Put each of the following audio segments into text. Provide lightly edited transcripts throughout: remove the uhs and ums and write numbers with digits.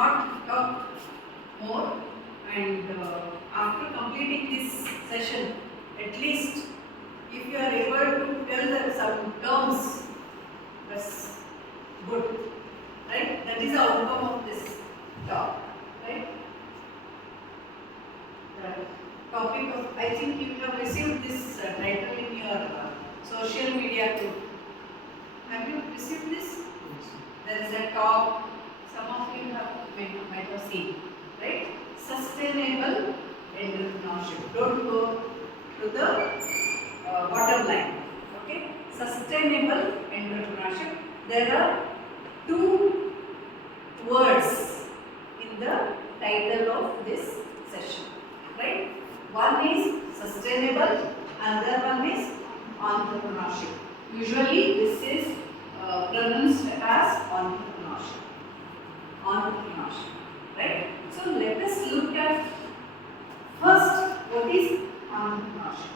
not talk more, and after completing this session, at least if you are able to tell them some terms, that's good, right? That is the outcome of this talk, right? The topic of, I think you have received this title in your social media too. Have you received this? There is a talk, some of you might have seen, right? Sustainable entrepreneurship. Don't go to the bottom line. Okay? Sustainable entrepreneurship. There are two words in the title of this session. Right? One is sustainable, another one is entrepreneurship. Usually this is pronounced as entrepreneurship. Entrepreneurship. Right? So let us look at first what is entrepreneurship.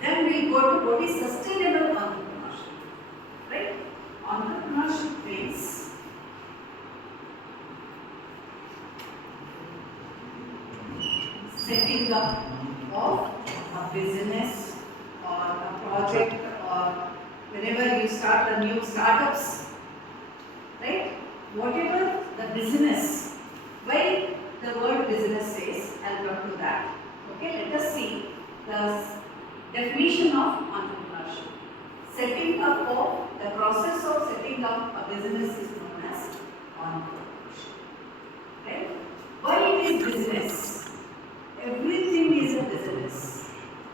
Then we will go to what is sustainable entrepreneurship. Right? Entrepreneurship means setting up of a business or a project, or whenever you start a new startups, right? Whatever the business, why the word business says, I'll come to that. Okay, let us see the definition of entrepreneurship. Setting up of, the process of setting up a business is known as entrepreneurship. Right? Why it is business? Everything is a business.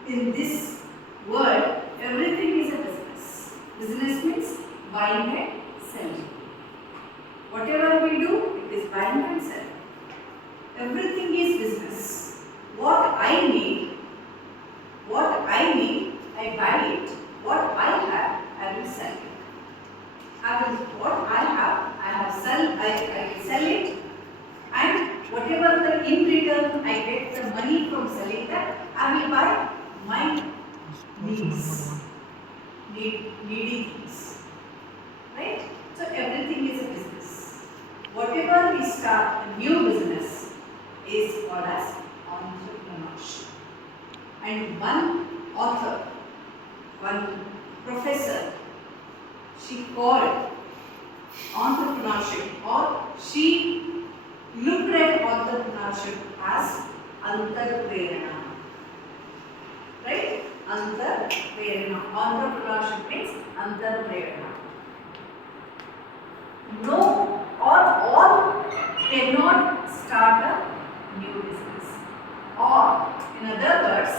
In this world, everything is a business. Business means buying and selling. Whatever we do, it is buying and selling. Everything is business. What I need, I buy it. What I have, I will sell it. What I will sell it, and whatever the in return I get the money from selling that, I will buy my needs, needy things, right? So everything is a business. Whatever we start a new business is called as entrepreneurship. And one author, one professor, she called entrepreneurship, or she looked at entrepreneurship as antarprerana. Right? Antarprerana. Entrepreneurship means antarprerana. No, or all cannot start a new business. Or, in other words,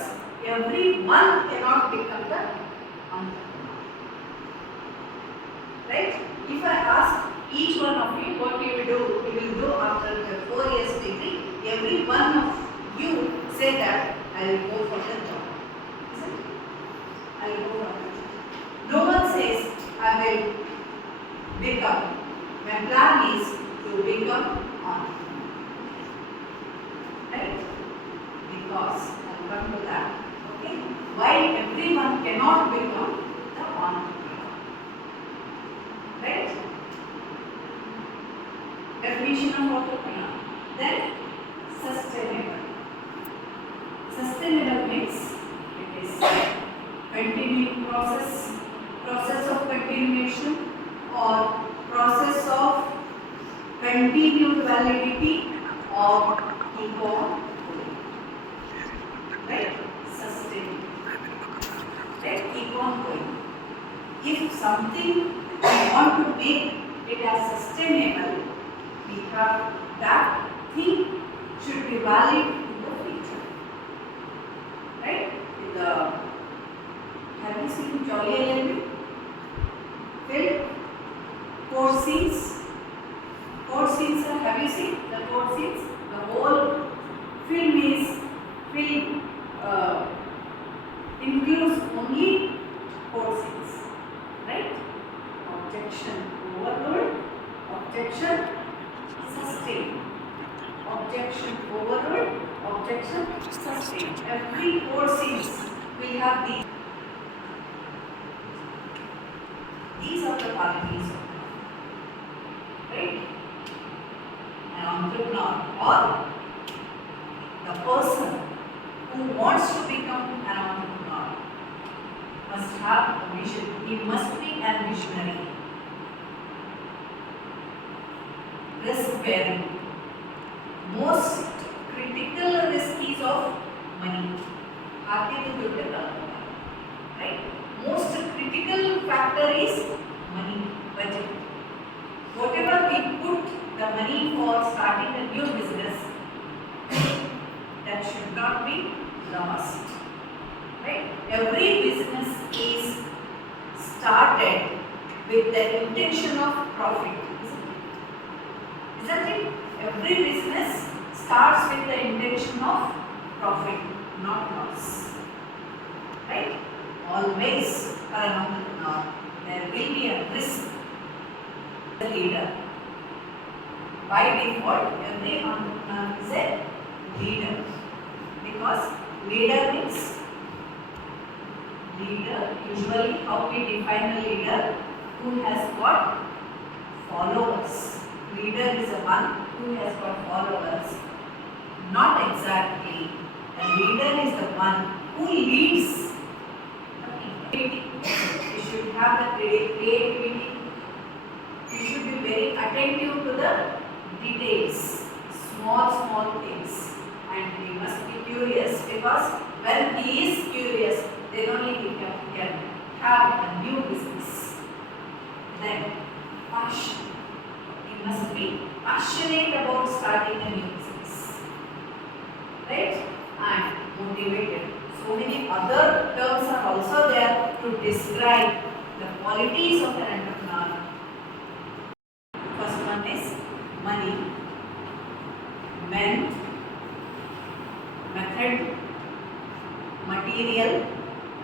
everyone cannot become the entrepreneur. Right? If I ask each one of you what you will do after the 4 years degree, every one of you say that I will go for the job. Isn't it? I will go for the job. No one says I will become. My plan is to become entrepreneur. Right? Because I will come to that. Okay? Why everyone cannot become the entrepreneur? Right? Definition of entrepreneur. Then sustainable. Sustainable means it is continuing process of continuation, or process of continued validity, or keep on going. Right? Sustainable. Right? Keep on going. If something we want to make it as sustainable, we have that thing should be valid in the future. Right? Have you seen Jolly LLB? Film? Four scenes. Have you seen the 4 scenes? The whole film includes only 4 scenes. Right? Objection overruled, objection sustained. Objection overruled, objection sustained. Every 4 scenes will have these. These are the qualities of right? An or the person who wants to become an entrepreneur must have a vision. He must be a visionary. Risk bearing. Most critical risk is of money. Right? Most critical factor is money, budget. Whatever we put the money for starting a new business, that should not be lost. Right? Every business is started with the intention of profit. Isn't it? Every business starts with the intention of profit, not loss. Right? Always for an entrepreneur, there will be a risk. The leader. By default, every entrepreneur is a leader. Because leader means leader, usually how we define a leader, who has got followers. Leader is a one who has got followers. Not exactly. A leader is the one who leads. You should have the creativity. You should be very attentive to the details, small things, and he must be curious, because when he is curious, then only he can have a new business. Then passion. He must be passionate about starting a new business, right? And motivated. So many other terms are also there to describe the qualities of an entrepreneur. First one is money, men, method, material,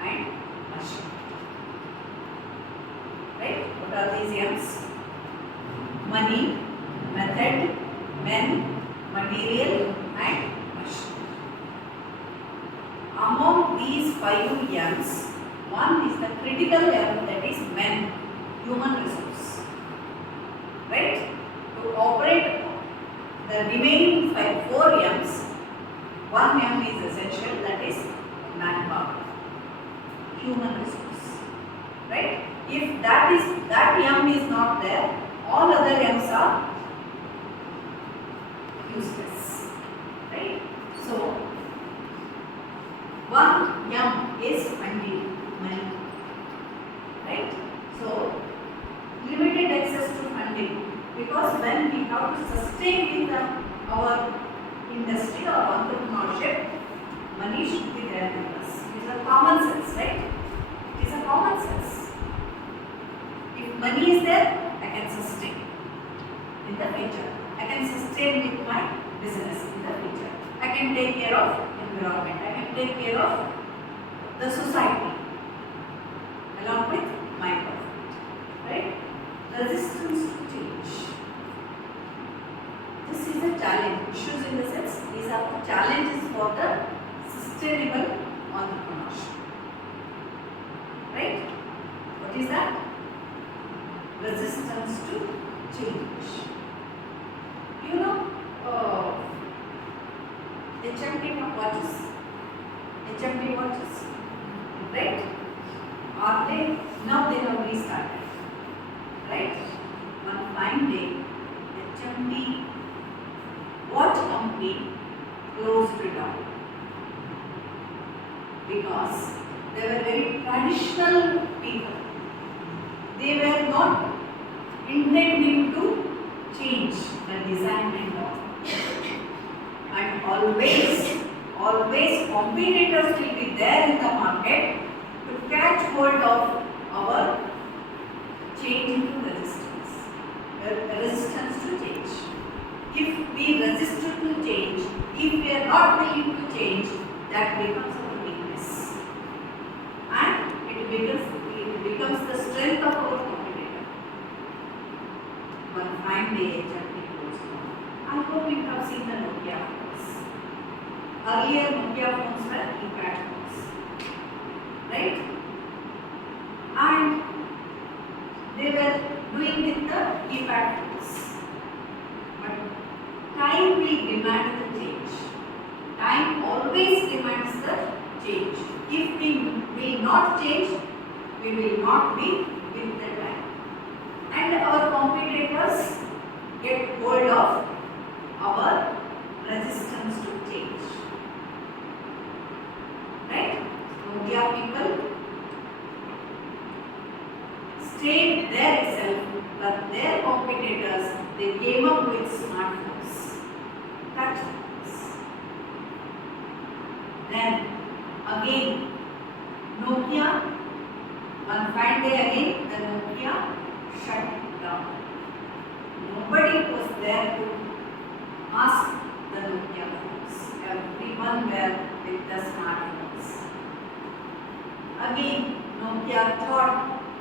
and machine. Right? What are these M's? Money, method, men, material, and machine. Among these 5 M's, one is the critical M, that is men, human resource. Right? To operate the remaining 4 M's, 1 M is essential, that is manpower, human resource. Right? If that M is not there, all other M's are useless. Right? So 1 M is funding, money. Right? So limited access to funding, because when we have to sustain with our industry or entrepreneurship, money should be there with us. It is a common sense, right? It is a common sense. If money is there, I can sustain in the future. I can sustain with my business in the future. I can take care of environment. I can take care of the society along with my profit. Right? Resistance to change. This is a challenge. Issues in the sense, these are the challenges for the sustainable entrepreneurship. Right? What is that? Resistance to change. You know, HMT watches. HMT watches. Right? Are they? Now they have restarted. Right? One fine day, HMT watch company closed down because they were very traditional people. They were not intending to change the design and all. And always competitors will be there in the market to catch hold of our change into resistance. Resistance to change. If we resist to change, if we are not willing to change, that becomes our weakness. And it becomes the strength of our competitor. One fine day, HMT closed down. I hope you have seen the Nokia phones. Earlier Nokia phones were keypad phones. Right? And they were doing with the keypad phones. But time will demand the change. Time always demands the change. If we will not change, we will not be with the time. And our competitors get hold of our resistance to change. Right? Nokia people stayed there itself, but their competitors, they came up with smartphones, touch phones. Then again, Nokia, one fine day again, the Nokia shut down. Nobody was there to ask the Nokia phones. Everyone were with the smartphones. Again, Nokia thought,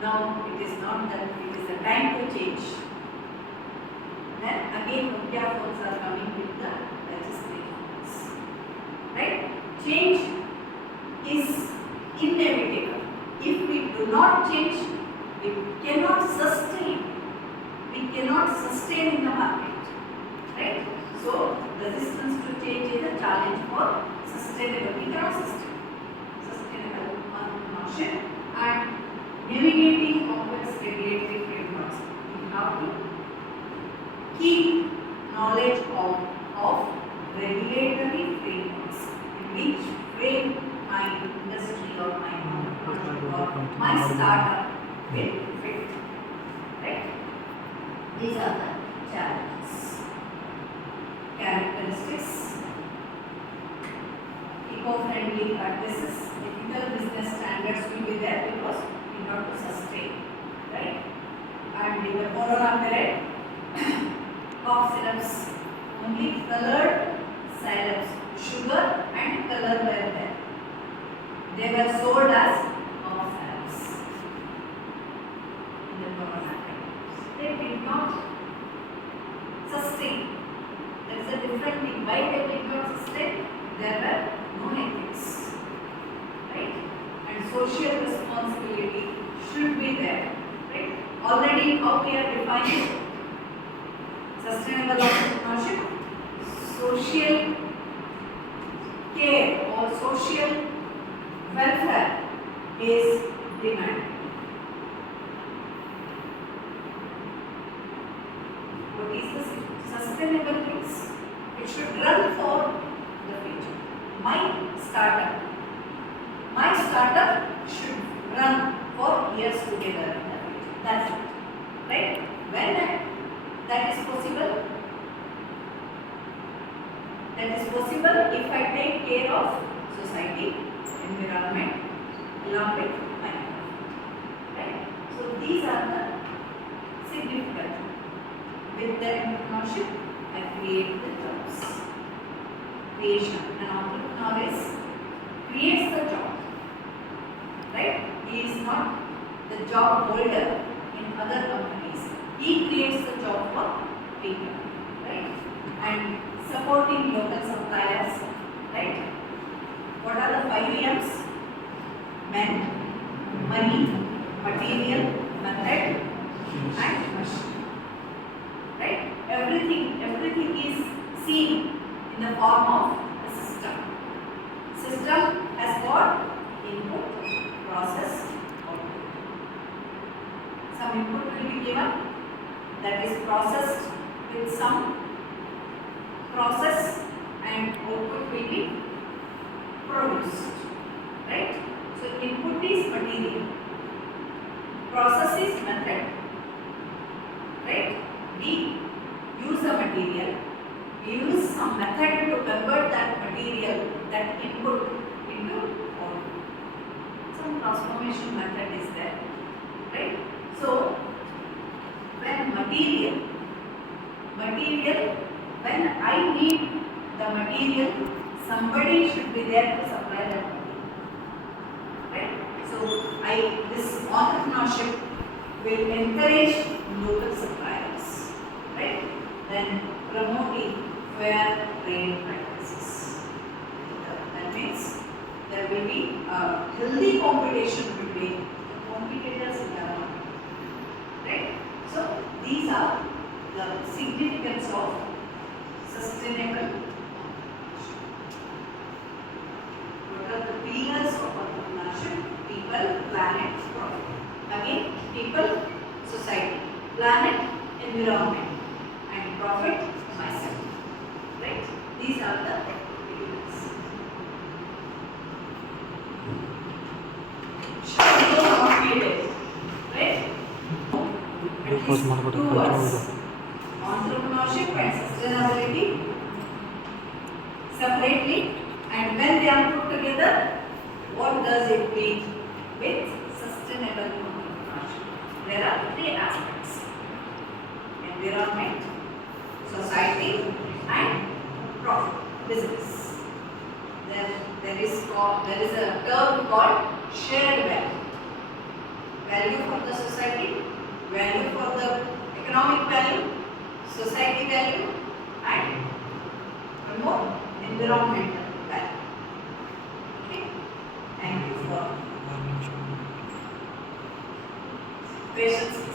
no, it is not that, it is a time to change. Then again, Nokia phones are coming with the registry phones. Right? Change is inevitable. If we do not change, we cannot sustain. We cannot sustain in the market. Right? So, resistance to change is a challenge for sustainable. We cannot sustain sustainable entrepreneurship and navigating complex regulatory frameworks. We have to keep knowledge of regulatory frameworks in which frame my industry or my entrepreneur or my startup will fit. Right? These are the challenges. Characteristics: eco-friendly practices, ethical business standards will be there because we have to sustain, right? And in the corona period, cough syrups, only colored syrups, sugar and color were there. They were sold as cough syrups in the corona period. They did not sustain. There is a different thing. Why they did not sustain? There were no ethics, right? And social responsibility should be there, right? Already how we are defining sustainable entrepreneurship, social care or social welfare is demand. What is the sustainable things? It should run for the future. My startup should run for years together in the future. That's it. Right? When that is possible? That is possible if I take care of society, environment, along with my profit. Right? So these are the significant. With the entrepreneurship, I create the jobs. Creation. An entrepreneur creates the job. Right? He is not the job holder in other companies. He creates the job for people. Right? And supporting local suppliers. Right? What are the 5 M's? Men, money, material, method, and machine. Right? Everything is seen in the form of a system. System has got input, process, output. Some input will be given, that is processed with some process, and output will be produced. Right? So input is material, process is method. Right? We use the material, we use some method to convert that material, that input into output. Some transformation method is there. Right? So when material, when I need the material, somebody should be there to supply that material. Right? So this entrepreneurship will encourage local suppliers. Right? Then promoting fair trade practices. That means there will be a healthy competition between the competitors in the market. Right? So these are the significance of sustainable. What are the pillars of entrepreneurship? People, planet, profit. Again, people, society, planet, environment, and profit, myself. Right? These are the pillars. Should go completed. Right? At least 2 words. Entrepreneurship and sustainability separately, and when they are put together, what does it mean with sustainable entrepreneurship? There are 3 aspects: environment, society, and profit, business. There is a term called shared value. Value for the society, value for the economic value, society value, and one more, environmental value. Okay? Thank you for patience.